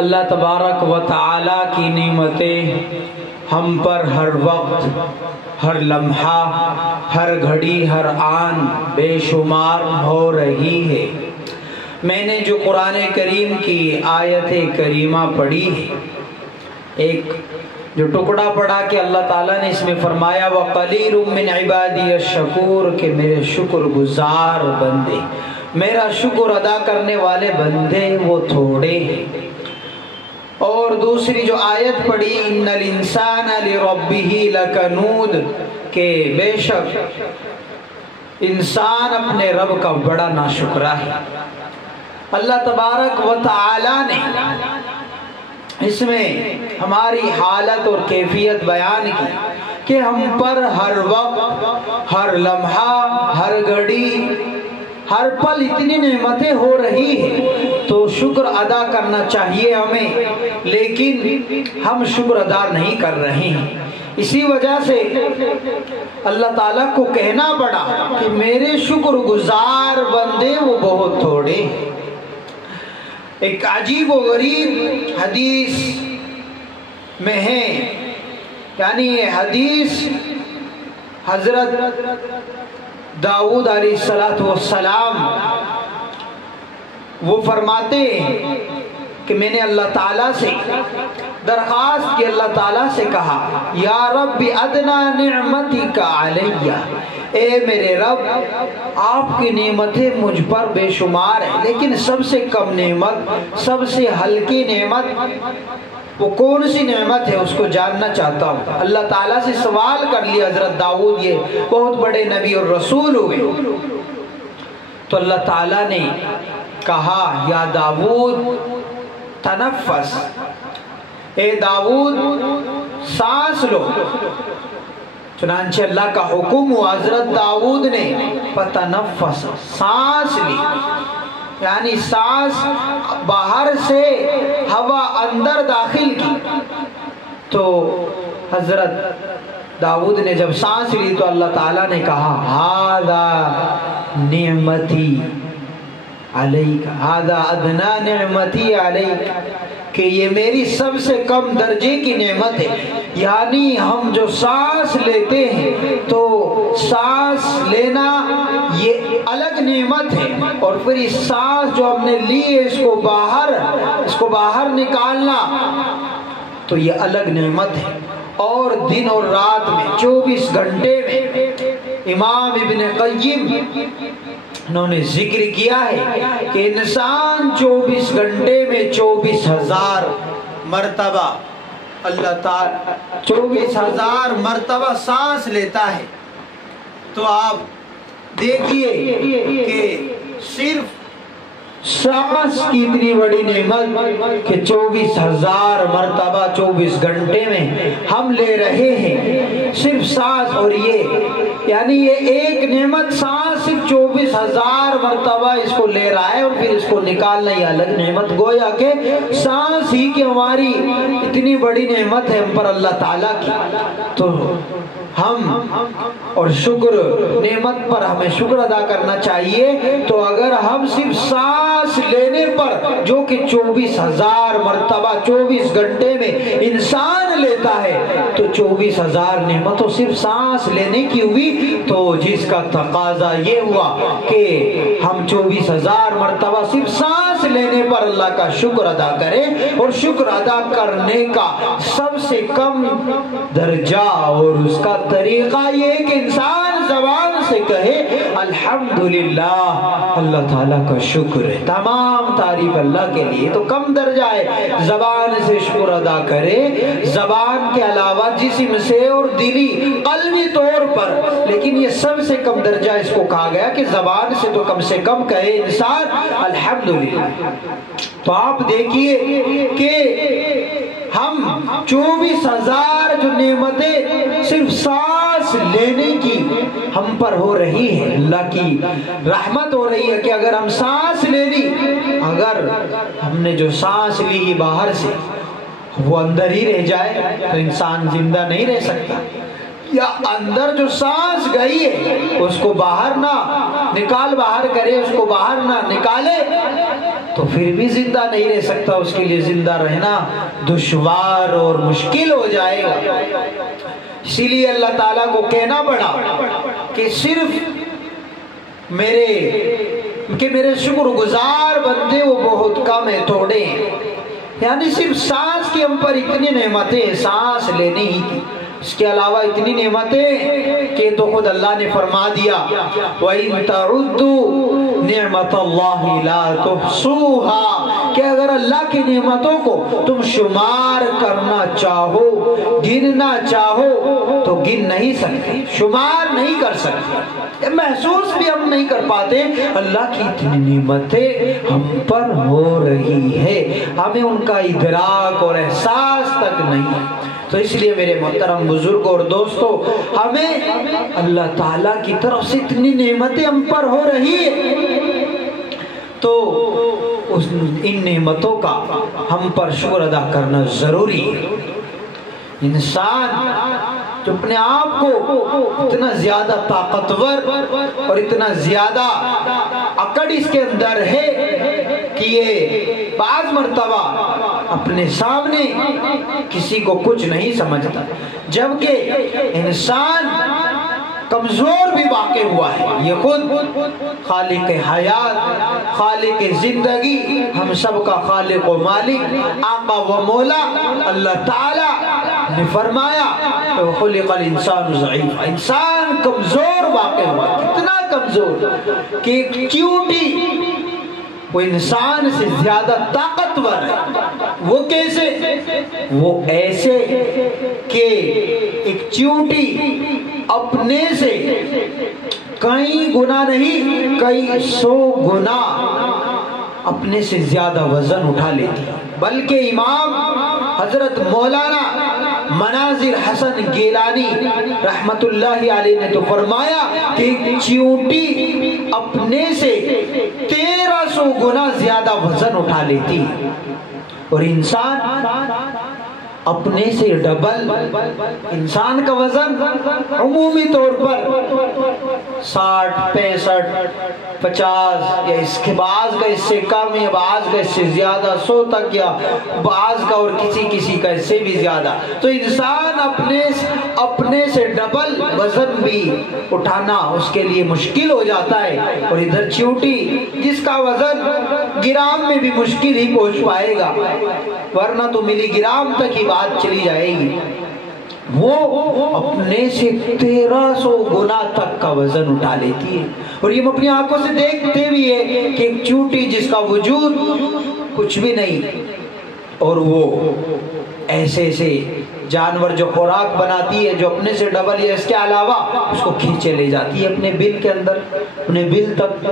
اللہ تبارک و تعالی کی نعمتیں ہم پر ہر وقت، ہر لمحہ، ہر گھڑی، ہر آن بے شمار ہو رہی ہے۔ میں نے جو قرآن کریم کی آیت کریمہ پڑھی ہے، ایک جو ٹکڑا پڑھا کہ اللہ تعالیٰ نے اس میں فرمایا وَقَلِيلٌ مِّنْ عِبَادِيَ الشَّكُورُ کہ میرے شکر گزار بندے، میرا شکر ادا کرنے والے بندے وہ تھوڑے ہیں۔ اور دوسری جو آیت پڑھی اِنَّ الْإِنسَانَ لِرَبِّهِ لَكَنُودٌ کہ بے شک انسان اپنے رب کا بڑا ناشکرا ہے۔ اللہ تبارک و تعالی نے اس میں ہماری حالت اور کیفیت بیان کی کہ ہم پر ہر وقت، ہر لمحہ، ہر گھڑی، ہر پل اتنی نعمتیں ہو رہی ہیں تو شکر ادا کرنا چاہیے ہمیں، لیکن ہم شکر ادا نہیں کر رہے ہیں۔ اسی وجہ سے اللہ تعالیٰ کو کہنا پڑا کہ میرے شکر گزار بندے وہ بہت تھوڑے ہیں۔ ایک عجیب و غریب حدیث میں ہے، یعنی یہ حدیث حضرت داؤد علیہ السلام وہ فرماتے ہیں کہ میں نے اللہ تعالیٰ سے درخواست کی، اللہ تعالیٰ سے کہا یا رب ادنا نعمتک علیہ، اے میرے رب آپ کی نعمتیں مجھ پر بے شمار ہیں، لیکن سب سے کم نعمت، سب سے ہلکی نعمت وہ کون سی نعمت ہے اس کو جاننا چاہتا ہوں۔ اللہ تعالیٰ سے سوال کر لیا حضرت داؤد، یہ بہت بڑے نبی اور رسول ہوئے۔ تو اللہ تعالیٰ نے کہا یا داؤد تنفس، اے داؤد سانس لو۔ چنانچہ اللہ کا حکم ہوا، حضرت داؤد نے فتنفس سانس لی، یعنی سانس باہر سے ہوا اندر داخل کی۔ تو حضرت داؤد نے جب سانس لی تو اللہ تعالیٰ نے کہا ھذا نعمتی علیک، ھذا ادنا نعمتی علیک کہ یہ میری سب سے کم درجے کی نعمت ہے۔ یعنی ہم جو سانس لیتے ہیں تو سانس لینا یہ الگ نعمت ہے، اور پھر اس سانس جو ہم نے لی ہے اس کو باہر نکالنا تو یہ الگ نعمت ہے۔ اور دن اور رات میں 24 گھنٹے میں امام ابن قیم انہوں نے ذکر کیا ہے کہ انسان 24 گھنٹے میں 24,000 مرتبہ اللہ تعالیٰ 24,000 مرتبہ سانس لیتا ہے۔ تو آپ دیکھیے کہ صرف سانس کی اتنی بڑی نعمت کہ 24,000 مرتبہ 24 گھنٹے میں ہم لے رہے ہیں صرف سانس، اور یہ یعنی یہ ایک نعمت سانس صرف 24,000 مرتبہ اس کو لے رہا ہے، اور پھر اس کو نکالنا یہ الگ نعمت۔ گویا کہ سانس ہی کہ ہماری اتنی بڑی نعمت ہے ہم پر اللہ تعالیٰ کی، تو ہم اور شکر نعمت پر ہمیں شکر ادا کرنا چاہیے۔ تو اگر ہم صرف سانس لینے پر جو کہ 24,000 مرتبہ 24 گھنٹے میں انسان لیتا ہے تو 24,000 نعمتوں صرف سانس لینے کی ہوئی، تو جس کا تقاضا یہ ہوا کہ ہم 24,000 مرتبہ صرف سانس لینے پر اللہ کا شکر ادا کریں، اور شکر ادا کرنے کا سب سے کم درجہ اور اس کا طریقہ یہ کہ انسان زبان سے کہے الحمدللہ، اللہ تعالیٰ کا شکر ہے، تمام تعریف اللہ کے لیے۔ تو کم درجہ ہے زبان سے شکر ادا کرے، زبان کے علاوہ جسم سے اور دلی قلبی طور پر، لیکن یہ سب سے کم درجہ اس کو کہا گیا کہ زبان سے تو کم سے کم کہے انسان الحمدللہ۔ تو آپ دیکھیے کہ ہم 24,000 جو نعمتیں صرف سانس لینے کی ہم پر ہو رہی ہے، اللہ کی رحمت ہو رہی ہے کہ اگر ہم سانس لے لی، اگر ہم نے جو سانس لی باہر سے وہ اندر ہی رہ جائے تو انسان زندہ نہیں رہ سکتا، یا اندر جو سانس گئی ہے اس کو باہر نہ نکال باہر کرے، اس کو باہر نہ نکالے تو تو پھر بھی زندہ نہیں رہ سکتا، اس کے لیے زندہ رہنا دشوار اور مشکل ہو جائے گا۔ اسی لیے اللہ تعالیٰ کو کہنا پڑا کہ صرف میرے شکر گزار بندے وہ بہت کم ہیں، تھوڑے ہیں، یعنی صرف سانس کی ہم پر اتنی نعمتیں ہیں، سانس لینے ہی کی، اس کے علاوہ اتنی نعمتیں کہ تو خود اللہ نے فرما دیا وَإِن تَعُدُّوا نِعْمَةَ اللَّهِ لَا تُحْصُوهَا، کہ اگر اللہ کی نعمتوں کو تم شمار کرنا چاہو، گننا چاہو تو گن نہیں سکتے، شمار نہیں کر سکتے، محسوس بھی ہم نہیں کر پاتے اللہ کی اتنی نعمتیں ہم پر ہو رہی ہے، ہمیں ان کا ادراک اور احساس تک نہیں ہے۔ تو اس لیے میرے محترم بزرگوں اور دوستو، ہمیں اللہ تعالیٰ کی طرف سے اتنی نعمتیں ہم پر ہو رہی ہے تو ان نعمتوں کا ہم پر شکر ادا کرنا ضروری ہے۔ انسان جو اپنے آپ کو اتنا زیادہ طاقتور اور اتنا زیادہ اکڑ اس کے اندر ہے کہ یہ بعض مرتبہ اپنے سامنے کسی کو کچھ نہیں سمجھتا، جبکہ انسان کمزور بھی واقع ہوا ہے، یہ خود خالق حیات، خالق زندگی، ہم سب کا خالق و مالک، آقا و مولا اللہ تعالی نے فرمایا خلق الانسان ضعیفا، انسان کمزور واقع ہوا، کتنا کمزور کہ ایک چیونٹی وہ انسان سے زیادہ طاقتور ہے۔ وہ کیسے؟ وہ ایسے کہ ایک چیونٹی اپنے سے کئی گنا نہیں، کئی 100 گنا اپنے سے زیادہ وزن اٹھا لیتی ہے۔ بلکہ امام حضرت مولانا مناظر حسن گیلانی رحمت اللہ علیہ نے تو فرمایا کہ ایک چیونٹی اپنے سے 1300 گنا زیادہ وزن اٹھا لیتی ہے، اور انسان اپنے سے ڈبل۔ انسان کا وزن عمومی طور پر 60، 65، 50 یا اس کے بعض کا اس سے کم یا بعض کا اس سے زیادہ 100 تک، یا بعض کا اور کسی کا اس سے بھی زیادہ۔ تو انسان اپنے سے ڈبل وزن بھی اٹھانا اس کے لیے مشکل ہو جاتا ہے، اور ادھر چیونٹی جس کا وزن گرام میں بھی مشکل ہی پہنچ پائے گا، ورنہ تو ملی گرام تک ہی بات چلی جائے گی، وہ اپنے سے 1300 گنا تک کا وزن اٹھا لیتی ہے۔ اور یہ ہم اپنی آنکھوں سے دیکھتے بھی ہے کہ ایک چیونٹی جس کا وجود کچھ بھی نہیں، اور وہ ایسے جانور جو خوراک بناتی ہے جو اپنے سے ڈبل یا اس کے علاوہ اس کو کھینچے لے جاتی ہے اپنے بل کے اندر، اپنے بل تک۔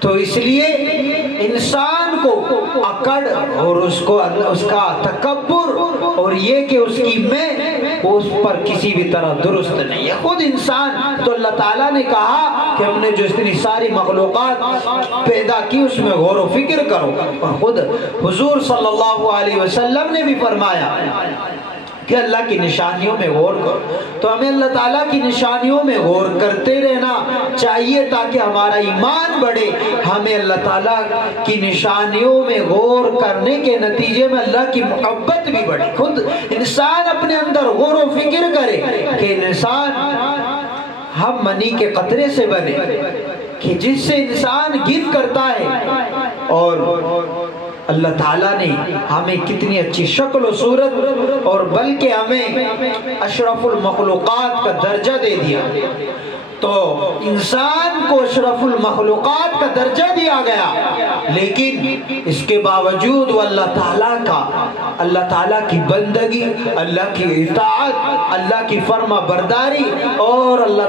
تو اس لیے انسان کو اکڑ اور اس کا تکبر اور یہ کہ اس کی میں اس پر کسی بھی طرح درست نہیں ہے۔ خود انسان تو اللہ تعالیٰ نے کہا کہ ہم نے جو اتنی ساری مخلوقات پیدا کی اس میں غور و فکر کرو، اور خود حضور صلی اللہ علیہ وسلم نے بھی فرمایا کہ اللہ کی نشانیوں میں غور کرو۔ تو ہمیں اللہ تعالیٰ کی نشانیوں میں غور کرتے رہنا چاہیے تاکہ ہمارا ایمان بڑھے، ہمیں اللہ تعالیٰ کی نشانیوں میں غور کرنے کے نتیجے میں اللہ کی محبت بھی بڑھے۔ خود انسان اپنے اندر غور و فکر کرے کہ انسان ہم منی کے قطرے سے بنے، کہ جس سے انسان گر کرتا ہے، اور اللہ تعالیٰ نے ہمیں کتنی اچھی شکل و صورت اور بلکہ ہمیں اشرف المخلوقات کا درجہ دے دیا۔ تو انسان کو اشرف المخلوقات کا درجہ دیا گیا، لیکن اس کے باوجود وہ اللہ تعالیٰ کی بندگی، اللہ کی اطاعت، اللہ کی فرما برداری اور اللہ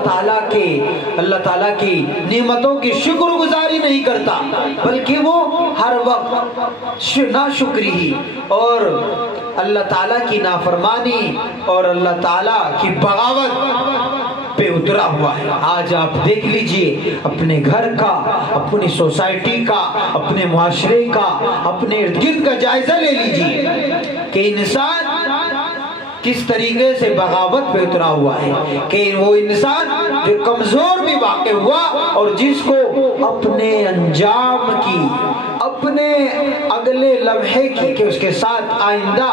تعالیٰ کی نعمتوں کی شکر گزاری نہیں کرتا، بلکہ وہ ہر وقت ناشکری ہی اور اللہ تعالیٰ کی نافرمانی اور اللہ تعالیٰ کی بغاوت پہ اترا ہوا ہے۔ آج آپ دیکھ لیجئے اپنے گھر کا، اپنی سوسائٹی کا، اپنے معاشرے کا، اپنے ارد گرد کا جائزہ لے لیجئے کہ انسان کس طریقے سے بغاوت پہ اترا ہوا ہے، کہ وہ انسان جو کمزور بھی واقع ہوا اور جس کو اپنے انجام کی، اپنے اگلے لمحے کی کہ اس کے ساتھ آئندہ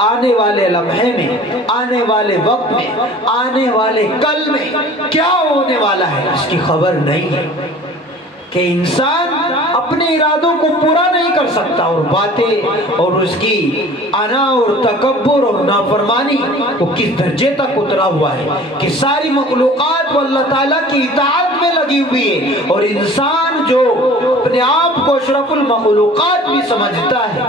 آنے والے لمحے میں، آنے والے وقت میں، آنے والے کل میں کیا ہونے والا ہے اس کی خبر نہیں ہے، کہ انسان اپنے ارادوں کو پورا نہیں کر سکتا، اور باتیں اور اس کی انا اور تکبر اور نافرمانی وہ کس درجے تک اترا ہوا ہے کہ ساری مخلوقات وہ اللہ تعالیٰ کی اطاعت میں لگی ہوئی ہے، اور انسان جو اپنے آپ کو اشرف المخلوقات بھی سمجھتا ہے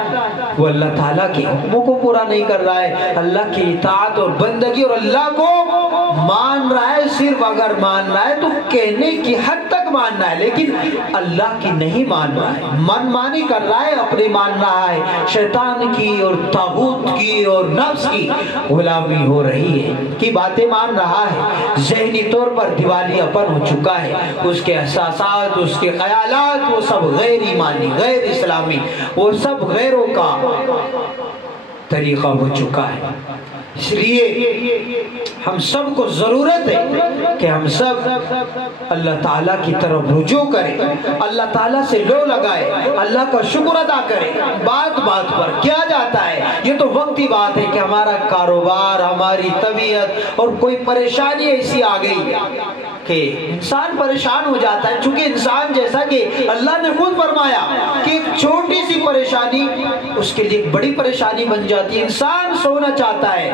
وہ اللہ تعالیٰ کے حکموں کو پورا نہیں کر رہا ہے، اللہ کی اطاعت اور بندگی اور اللہ کو مان رہا ہے، صرف اگر مان رہا ہے تو کہنے کی حد تک مان رہا ہے، لیکن اللہ کی نہیں مان رہا ہے، من مانی کر رہا ہے، اپنی مان رہا ہے، شیطان کی اور طاغوت کی اور نفس کی غلامی ہو رہی ہے، کی باتیں مان رہا ہے، ذہنی طور پر دیوالیہ پن ہو چکا ہے، اس کے احساسات، اس کے خیالات وہ سب غیر ایمانی، غیر اسلامی، وہ سب غیروں کا طریقہ ہو چکا ہے۔ اس لیے ہم سب کو ضرورت ہے کہ ہم سب اللہ تعالیٰ کی طرف رجوع کریں، اللہ تعالیٰ سے لو لگائے، اللہ کا شکر ادا کریں۔ بات بات پر کیا جاتا ہے، یہ تو وقتی بات ہے کہ ہمارا کاروبار، ہماری طبیعت اور کوئی پریشانی ایسی آ گئی کہ انسان پریشان ہو جاتا ہے، چونکہ انسان جیسا کہ اللہ نے خود فرمایا کہ ایک چھوٹی سی پریشانی اس کے لیے ایک بڑی پریشانی بن جاتی ہے۔ انسان سونا چاہتا ہے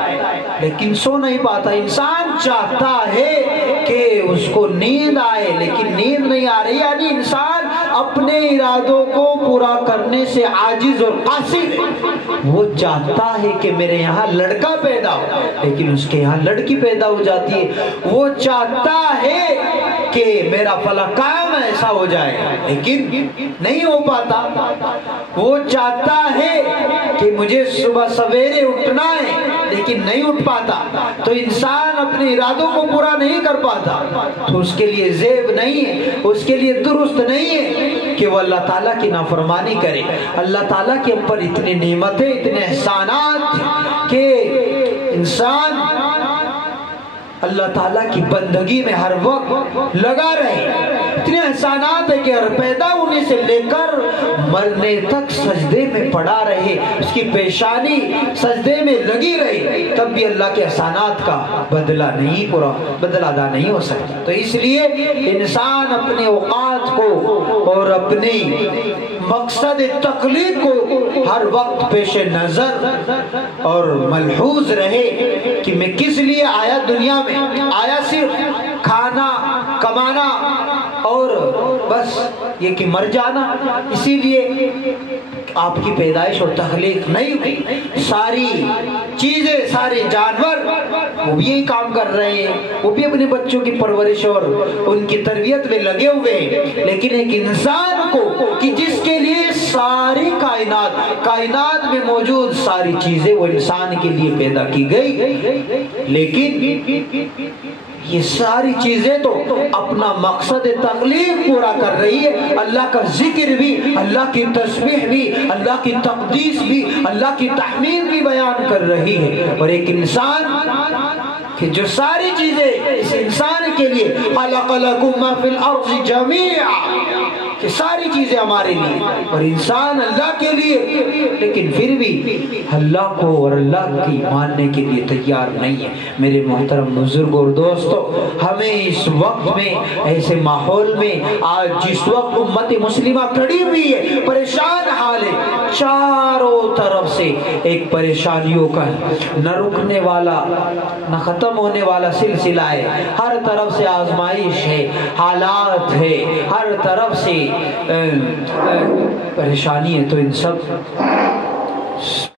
لیکن سو نہیں پاتا، انسان چاہتا ہے کہ اس کو نیند آئے لیکن نیند نہیں آ رہی، یعنی انسان اپنے ارادوں کو پورا کرنے سے عاجز اور قاصر ہے۔ وہ چاہتا ہے کہ میرے یہاں لڑکا پیدا ہو لیکن اس کے یہاں لڑکی پیدا ہو جاتی ہے، وہ چاہتا ہے کہ میرا فلاں کام ایسا ہو جائے لیکن نہیں ہو پاتا، وہ چاہتا ہے کہ مجھے صبح سویرے اٹھنا ہے لیکن نہیں اٹھ پاتا، تو انسان اپنے ارادوں کو پورا نہیں کر پاتا، تو اس کے لیے زیب نہیں ہے، اس کے لیے درست نہیں ہے کہ وہ اللہ تعالیٰ کی نافرمانی کرے۔ اللہ تعالیٰ کے اوپر اتنی نعمتیں، اتنے احسانات کہ انسان اللہ تعالیٰ کی بندگی میں ہر وقت لگا رہے، اتنے احسانات ہے کہ ہر پیدا ہونے سے لے کر مرنے تک سجدے میں پڑا رہے، اس کی پیشانی سجدے میں لگی رہے، تب بھی اللہ کے احسانات کا بدلہ ادا نہیں ہو سکتا۔ تو اس لیے انسان اپنے اوقات کو اور اپنی مقصد تخلیق کو ہر وقت پیش نظر اور ملحوظ رہے کہ میں کس لیے آیا دنیا میں، آیا صرف کھانا کمانا اور بس یہ کہ مر جانا، اسی لیے آپ کی پیدائش اور تخلیق نہیں ہوئی۔ ساری چیزیں، سارے جانور وہ بھی یہی کام کر رہے ہیں، وہ بھی اپنے بچوں کی پرورش اور ان کی تربیت میں لگے ہوئے ہیں، لیکن ایک انسان کو کہ جس کے لیے ساری کائنات میں موجود ساری چیزیں وہ انسان کے لیے پیدا کی گئی، لیکن یہ ساری چیزیں تو اپنا مقصد تخلیق پورا کر رہی ہے، اللہ کا ذکر بھی، اللہ کی تسبیح بھی، اللہ کی تقدیس بھی، اللہ کی تحمید بھی بیان کر رہی ہے، اور ایک انسان کہ جو ساری چیزیں اس انسان کے لیے خلق لکم ما فی الارض جمیعا، کہ ساری چیزیں ہمارے لیے اور انسان اللہ کے لیے، لیکن پھر بھی اللہ کو اور اللہ کی ماننے کے لیے تیار نہیں ہے۔ میرے محترم بزرگ اور دوستو، ہمیں اس وقت میں، ایسے ماحول میں، آج جس وقت امت مسلمہ کھڑی ہوئی ہے، پریشان حال ہے، چاروں طرف سے ایک پریشانیوں کا نہ رکنے والا نہ ختم ہونے والا سلسلہ ہے، ہر طرف سے آزمائش ہے، حالات ہے، ہر طرف سے پریشانی ہے، تو ان سب